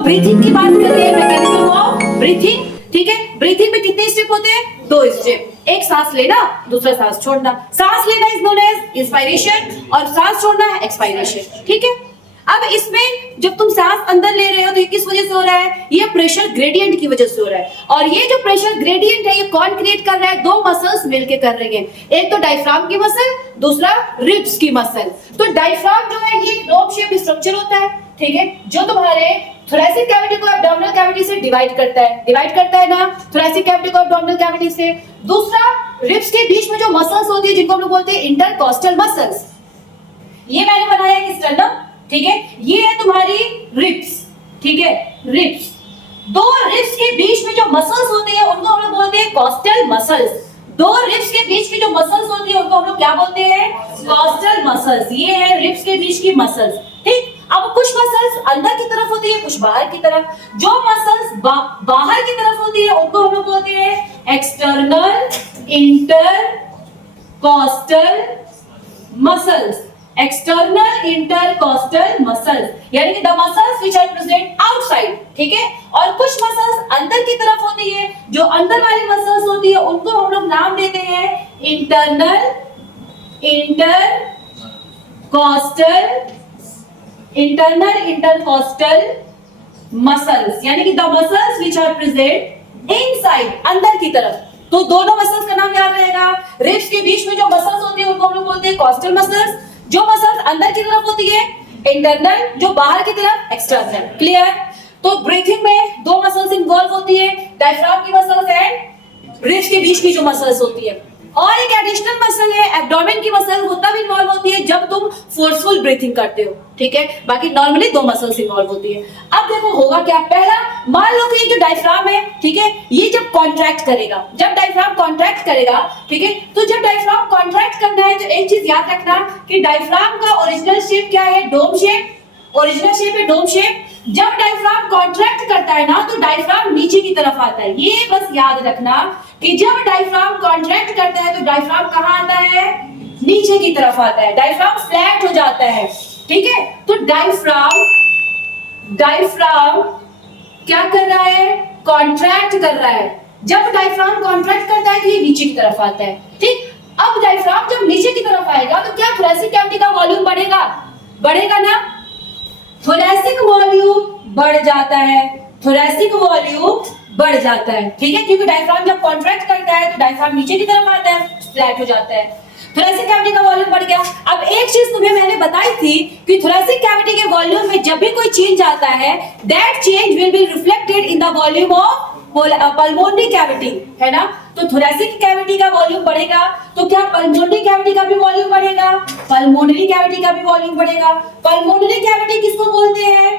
Breathing की बात कर रहे हैं, मैकेनिज्म ऑफ ब्रीथिंग। ठीक है, ब्रीथिंग में कितने स्टेप होते हैं? 2 स्टेप। एक सांस लेना, दूसरा सांस छोड़ना। सांस लेना इज नोन एज इंस्पायरेशन और सांस छोड़ना है एक्सपायरेशन। ठीक है, अब इसमें जब तुम सांस अंदर ले रहे हो तो ये किस वजह से हो रहा है? ये प्रेशर ग्रेडियंट की वजह से हो रहा है। और ये जो प्रेशर ग्रेडियंट है ये कौन क्रिएट कर रहा है? 2 मसल्स मिलके कर रही हैं। एक तो डायफ्राम की मसल, दूसरा रिब्स की मसल। तो डायफ्राम जो है ये डोम शेप स्ट्रक्चर होता है। ठीक है, जो तुम्हारे थोरैसिक कैविटी को एब्डोमिनल कैविटी से डिवाइड करता है ना, थोरैसिक कैविटी को एब्डोमिनल कैविटी से। दूसरा, रिब्स के बीच में जो मसल्स होती है जिनको हम लोग बोलते हैं इंटरकॉस्टल मसल्स, ये मैंने बनाया है स्टर्नम। ठीक है, ये है तुम्हारी रिब्स। ठीक है, रिब्स। 2 रिब्स के बीच में जो मसल्स होती है उनको हम लोग बोलते हैं कॉस्टल मसल्स। 2 रिब्स के बीच की जो मसल्स होती है उनको हम लोग क्या बोलते हैं? Costal muscles. ये है रिब्स के बीच की मसल्स। ठीक, अब कुछ मसल्स अंदर की तरफ होती है, कुछ बाहर की तरफ। जो मसल्स बाहर की तरफ होती है उनको हम लोग बोलते हैं external intercostal muscles. External intercostal muscles यानी कि the muscles which are present outside. ठीक है, और कुछ मसल्स अंदर की तरफ होती है, जो अंदर वाली मसल्स होती है उनको हम लोग नाम देते हैं इंटरनल इंटरकॉस्टल मसल्स यानी कि the muscles which are present inside, अंदर की तरफ। तो दोनों मसल्स का नाम याद रहेगा। रिब्स के बीच में जो मसल्स होती है उनको हम लोग बोलते हैं कॉस्टल मसल्स। जो मसल्स अंदर की तरफ होती है इंटरनल, जो बाहर की तरफ एक्सटर्नल। क्लियर? तो ब्रीथिंग में 2 मसल्स इन्वॉल्व होती है, डायफ्राम की मसल्स एंड रिब्स के बीच की जो मसल्स होती है। और एक एडिशनल मसल है एब्डोमेन की मसल, वो तब इन्वॉल्व होती है जब तुम फोर्सफुल ब्रीथिंग करते हो। ठीक है, बाकी नॉर्मली 2 मसल्स इन्वॉल्व होती है। अब देखो होगा क्या। पहला, मान लो कि ये जो डायफ्राम है, ठीक है, ये जब कॉन्ट्रैक्ट करेगा, जब डायफ्राम कॉन्ट्रैक्ट करेगा, ठीक है, तो जब डायफ्राम कॉन्ट्रैक्ट करना है तो एक चीज याद रखना कि डायफ्राम का ओरिजिनल शेप क्या है? Dome shape. ओरिजिनल शेप है डोम शेप। जब डायफ्राम कॉन्ट्रैक्ट करता है ना तो डायफ्राम नीचे की तरफ आता है। ये बस याद रखना कि जब डायफ्राम कॉन्ट्रैक्ट करता है तो डायफ्राम कहां आता है? नीचे की तरफ आता है। डायफ्राम फ्लैट हो जाता है। ठीक है, तो डायफ्राम क्या कर रहा है? कॉन्ट्रैक्ट कर रहा है। जब डायफ्राम कॉन्ट्रैक्ट करता है तो ये नीचे की तरफ आता है। ठीक, अब डायफ्राम जब नीचे की तरफ आएगा तो क्या थोरैसिक कैविटी का वॉल्यूम बढ़ेगा ना? थोरैसिक वॉल्यूम बढ़ जाता है। थोरैसिक वॉल्यूम बढ़ जाता है। ठीक है, क्योंकि डायफ्राम जब कॉन्ट्रैक्ट करता है तो डायफ्राम नीचे की तरफ आता है, फ्लैट हो जाता है। थोरैसिक कैविटी का वॉल्यूम बढ़ गया। अब एक चीज तुम्हें मैंने बताई थी कि थोरैसिक कैविटी के वॉल्यूम में जब भी कोई चेंज आता है, that change will be reflected in the volume of pulmonary cavity, है ना? तो थोरैसिक कैविटी का वॉल्यूम बढ़ेगा तो क्या पल्मोनरी कैविटी का भी वॉल्यूम बढ़ेगा? पल्मोनरी कैविटी का भी वॉल्यूम बढ़ेगा। पल्मोनरी कैविटी किसको बोलते हैं?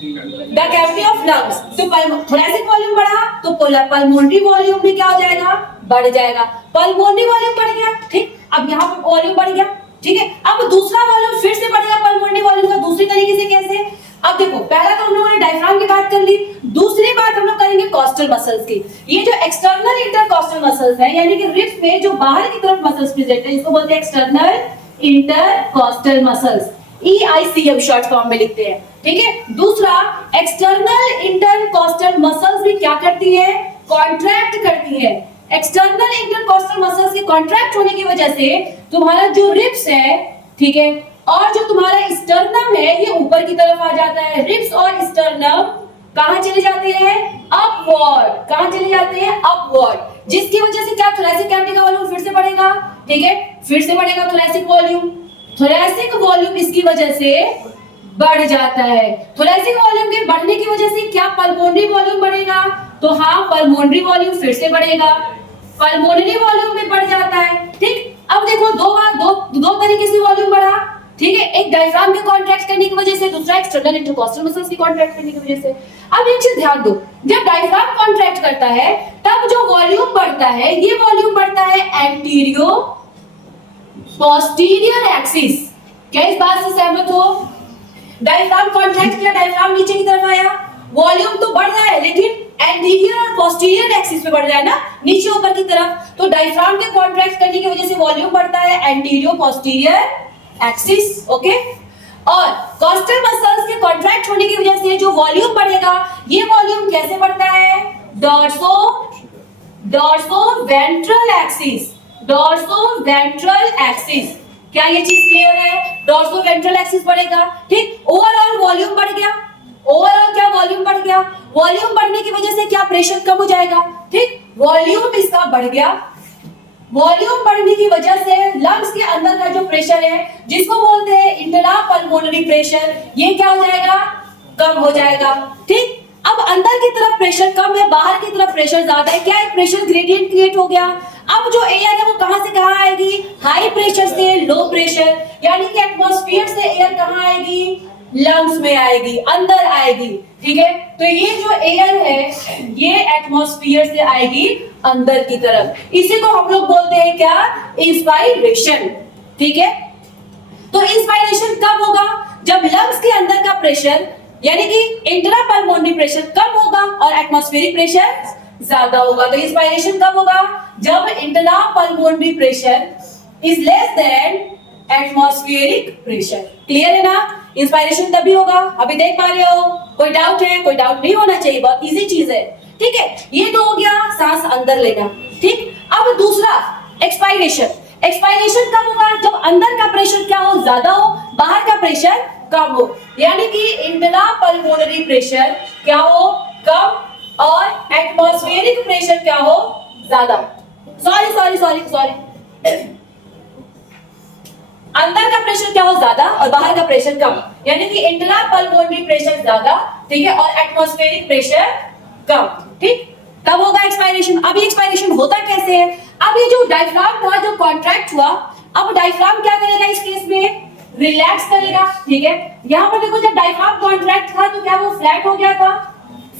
The cavity of lungs. तो थोरैसिक वॉल्यूम बढ़ा तो पल्मोनरी वॉल्यूम भी क्या हो जाएगा? बढ़ जाएगा। पल्मोनरी वॉल्यूम बढ़ गया। ठीक, अब यहाँ पर वॉल्यूम बढ़ गया। ठीक है, अब दूसरा वॉल्यूम फिर से बढ़ेगा पल्मोनरी वॉल्यूम का। दूसरी तरीके से कैसे? अब देखो, पहला तो हम लोगों ने डायफ्राम की बात कर ली, दूसरी बात हम लोग करेंगे कॉस्टल मसल्स की। ये जो एक्सटर्नल इंटरकॉस्टल मसल्स हैं यानी कि रिब्स में जो बाहर की तरफ मसल्स प्रेजेंट है, इसको बोलते हैं एक्सटर्नल इंटरकॉस्टल मसल्स। EIC हम शॉर्ट फॉर्म में लिखते हैं। ठीक है, दूसरा, एक्सटर्नल इंटरकॉस्टल मसल्स भी क्या करती है? कॉन्ट्रैक्ट करती है। एक्सटर्नल इंटरकॉस्टल मसल्स के कॉन्ट्रैक्ट होने की वजह से तुम्हारा जो रिब्स है, ठीक है, और जो तुम्हारा स्टर्नम है ये ऊपर की तरफ आ जाता है। रिब्स और स्टर्नम कहां चले जाते हैं? अपवर्ड। कहां चले जाते हैं? अपवर्ड। जिसकी वजह से क्या थोरैसिक कैविटी का वॉल्यूम फिर से बढ़ेगा। ठीक है, फिर से बढ़ेगा थोरैसिक वॉल्यूम। थोरैसिक वॉल्यूम इसकी वजह से बढ़ जाता है। थोरैसिक वॉल्यूम के बढ़ने की वजह से क्या पल्मोनरी वॉल्यूम बढ़ेगा? तो हाँ, पल्मोनरी वॉल्यूम फिर से बढ़ेगा। पल्मोनरी वॉल्यूम भी बढ़ जाता है। ठीक, अब देखो दो तरीके से वॉल्यूम बढ़ा। ठीक है, एक डायफ्राम के कॉन्ट्रैक्ट करने की वजह से, दूसरा एक्सटर्नल इंटरकॉस्टल मसल्स की कॉन्ट्रैक्ट करने की वजह से। अब एक चीज ध्यान दो, जब डायफ्राम कॉन्ट्रैक्ट करता है तब जो वॉल्यूम बढ़ता है, ये वॉल्यूम बढ़ता है एंटीरियो पोस्टीरियर एक्सिस। क्या इस बात से सहमत हो? डायफ्राम कॉन्ट्रैक्ट किया, डायफ्राम नीचे की तरफ आया, वॉल्यूम तो बढ़ रहा है लेकिन एंटीरियर और पोस्टीरियर एक्सिस पे बढ़ रहा है ना, नीचे ऊपर की तरफ। तो डायफ्राम के कॉन्ट्रैक्ट करने की वजह से वॉल्यूम बढ़ता है एंटीरियो पोस्टीरियर एक्सिस। ओके, और कॉस्टल मसल्स के कॉन्ट्रैक्ट होने की वजह से जो वॉल्यूम बढ़ेगा, ये वॉल्यूम कैसे बढ़ता है? Dorso ventral axis. क्या ये चीज क्लियर है? डॉर्सो वेंट्रल एक्सिस बढ़ेगा, ठीक। ओवरऑल वॉल्यूम बढ़ गया। ओवरऑल क्या वॉल्यूम बढ़ गया? वॉल्यूम बढ़ने की वजह से क्या प्रेशर कम हो जाएगा, ठीक। वॉल्यूम इसका बढ़ गया। वॉल्यूम बढ़ने की वजह से लंग्स के अंदर का जो प्रेशर है, जिसको बोलते हैं इंट्रा पल्मोनरी प्रेशर, ये क्या हो जाएगा? कम हो जाएगा, ठीक। अब अंदर की तरफ प्रेशर कम है, बाहर की तरफ प्रेशर ज्यादा है। क्या एक प्रेशर ग्रेडियंट क्रिएट हो गया? अब जो एयर है वो कहां से कहां आएगी? हाई प्रेशर से लो प्रेशर, यानी कि एटमॉस्फेयर से एयर कहां आएगी? लंग्स में आएगी, अंदर आएगी, ठीक है। तो ये जो एयर है ये एटमॉस्फेयर से आएगी अंदर की तरफ। इसी को हम लोग बोलते हैं क्या? इंस्पायरेशन, ठीक है। तो इंस्पायरेशन कब होगा? जब लंग्स के अंदर का प्रेशर यानी कि इंट्रा पल्मोनरी प्रेशर कम होगा और एटमॉस्फेरिक प्रेशर ज्यादा होगा। तो इंस्पायरेशन कब होगा? जब intra pulmonary pressure is less than atmospheric pressure. Clear है ना? इंस्पायरेशन तभी होगा। अभी देख पा रहे हो? कोई डाउट है? कोई डाउट नहीं होना चाहिए, बहुत इजी चीज है, ठीक है। ये तो हो गया सांस अंदर लेना, ठीक। अब दूसरा एक्सपायरेशन। एक्सपायरेशन कब होगा? जब अंदर का प्रेशर क्या हो? ज्यादा हो, बाहर का प्रेशर कम हो, यानी कि इंट्रा पल्मोनरी प्रेशर क्या हो? कम, और एटमॉस्फेरिक प्रेशर क्या हो? ज्यादा। सॉरी अंदर का प्रेशर क्या हो? ज्यादा, और बाहर का प्रेशर कम, यानी कि इंट्रा पल्मोनरी प्रेशर ज्यादा, ठीक है, और एटमॉस्फेरिक प्रेशर कम, ठीक। तब होगा एक्सपायरेशन। अब ये एक्सपायरेशन होता कैसे है? अब ये जो डायफ्राम था जो कॉन्ट्रैक्ट हुआ, अब डायफ्राम क्या करेगा इस केस में? रिलैक्स करेगा, ठीक है। यहां पर देखो, जब डायफ्राम कॉन्ट्रैक्ट था तो क्या वो फ्लैट हो गया था?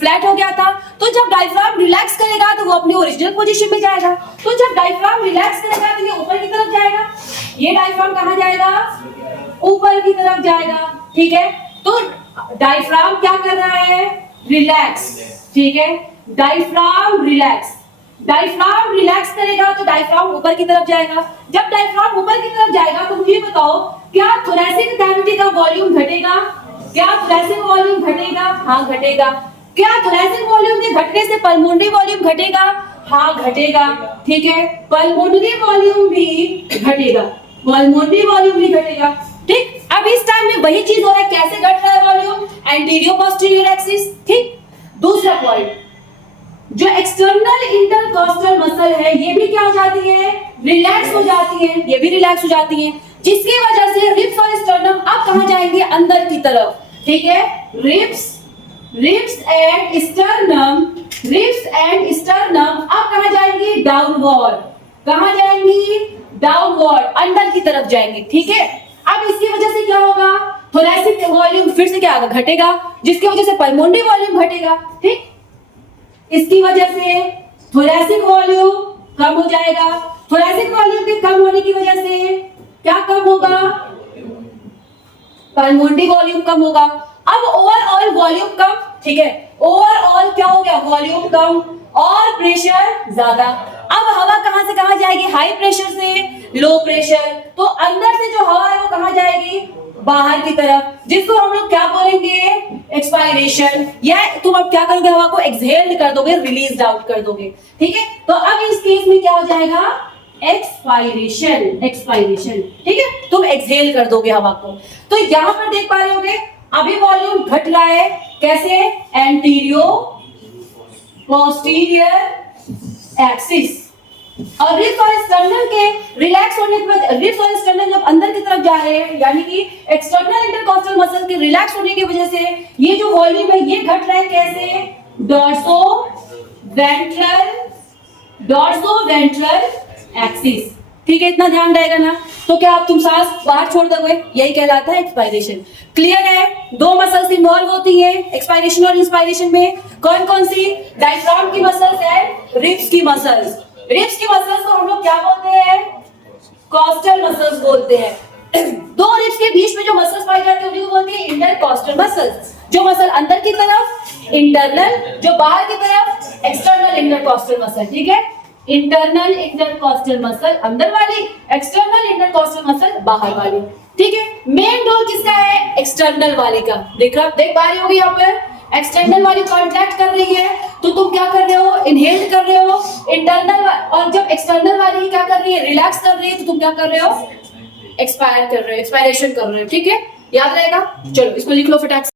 फ्लैट हो गया था। तो जब डायफ्राम रिलैक्स करेगा तो वो अपनी ओरिजिनल पोजीशन में जाएगा। तो जब डायफ्राम रिलैक्स करेगा तो ये ऊपर की तरफ जाएगा। ये डायफ्राम कहां जाएगा? ऊपर की तरफ जाएगा, ठीक है। तो डायफ्राम क्या कर रहा है? रिलैक्स, ठीक है। डायफ्राम रिलैक्स करेगा तो डायफ्राम ऊपर की तरफ जाएगा। जब डायफ्राम ऊपर की तरफ जाएगा तो मुझे बताओ, क्या थोरैसिक कैविटी का वॉल्यूम घटेगा? क्या थोरैसिक वॉल्यूम घटेगा? हाँ घटेगा। क्या थोरैसिक वॉल्यूम के घटने से पल्मोनरी वॉल्यूम घटेगा? हाँ घटेगा, ठीक है। पल्मोनरी वॉल्यूम भी घटेगा, ठीक। अब इस टाइम में वही चीज हो रहा है। कैसे घट रहा है वॉल्यूम? एंटीरियर पोस्टीरियर एक्सिस, ठीक। दूसरा पॉइंट, जो एक्सटर्नल इंटरकॉस्टल मसल है ये भी क्या हो जाती है? रिलैक्स हो जाती है। ये भी रिलैक्स हो जाती है, जिसकी वजह से रिब्स और स्टर्नम अब कहां जाएंगे? अंदर की तरफ, ठीक है। रिब्स एंड स्टर्नम अब कहां जाएंगे? डाउनवर्ड। कहां जाएंगी? डाउनवर्ड, अंदर की तरफ जाएंगे, ठीक है। अब इसकी वजह से क्या होगा? थोरैसिक वॉल्यूम फिर से क्या होगा? घटेगा, जिसकी वजह से पल्मोनरी वॉल्यूम घटेगा, ठीक। इसकी वजह से थोरैसिक वॉल्यूम कम हो जाएगा। थोरैसिक वॉल्यूम के कम होने की वजह से क्या कम होगा? पल्मोनरी वॉल्यूम कम होगा। अब ओवरऑल वॉल्यूम कम, ठीक है। ओवरऑल क्या हो गया? वॉल्यूम कम और प्रेशर ज्यादा। अब हवा कहां से कहां जाएगी? हाई प्रेशर से लो प्रेशर। तो अंदर से जो हवा है वो कहां जाएगी? बाहर की तरफ, जिसको हम लोग क्या बोलेंगे? एक्सपायरेशन। या तुम अब क्या करोगे? हवा को एक्सहेल कर दोगे, रिलीज आउट कर दोगे, ठीक है। तो अब इस केस में क्या हो जाएगा? एक्सपायरेशन, ठीक है। तुम एक्सहेल कर दोगे हवा को। तो यहां पर देख पा रहे होगे अभी वॉल्यूम घट रहा है। कैसे? एंटीरियो पोस्टीरियर एक्सिस। और रिब्स और स्टर्नम के रिलैक्स होने के बाद, रिब्स और स्टर्नम जब अंदर की तरफ जा रहे हैं, यानी कि एक्सटर्नल इंटरकॉस्टल मसल के रिलैक्स होने की वजह से ये जो वॉल्यूम है ये घट रहा है। कैसे? डॉर्सो वेंट्रल एक्सिस, ठीक है। इतना ध्यान रहेगा ना। तो क्या आप तुम सांस बाहर छोड़ दोगे? यही कहलाता है एक्सपायरेशन। क्लियर है? दो मसल्स इन्वॉल्व होती है एक्सपायरेशन और इंस्पायरेशन में। कौन कौन सी? डायफ्राम की मसल्स एंड रिब्स की मसल्स। रिब्स की मसल्स को हम लोग क्या बोलते हैं? कॉस्टल मसल्स बोलते हैं। दो रिब्स के बीच में जो मसल्स पाई जाती है उनको बोलते हैं इंटरकॉस्टल मसल्स। जो मसल अंदर की तरफ इंटरनल, जो बाहर की तरफ एक्सटर्नल इंटरकॉस्टल मसल, ठीक है। इंटरनल इंटरकॉस्टल मसल अंदर वाली, एक्सटर्नल इंटरकॉस्टल मसल बाहर वाली। ठीक है। मेन रोल किसका है? एक्सटर्नल वाली का। देख पा रही होगी यहाँ पर, एक्सटर्नल वाली कॉन्ट्रैक्ट कर रही है तो तुम क्या कर रहे हो? इनहेल कर रहे हो। इंटरनल और जब एक्सटर्नल वाली क्या कर रही है? रिलैक्स कर रही है, तो तुम क्या कर रहे हो? एक्सपायर कर रहे हो, एक्सपायरेशन कर रहे हो। ठीक है, याद रहेगा। चलो इसको लिख लो फटाक से।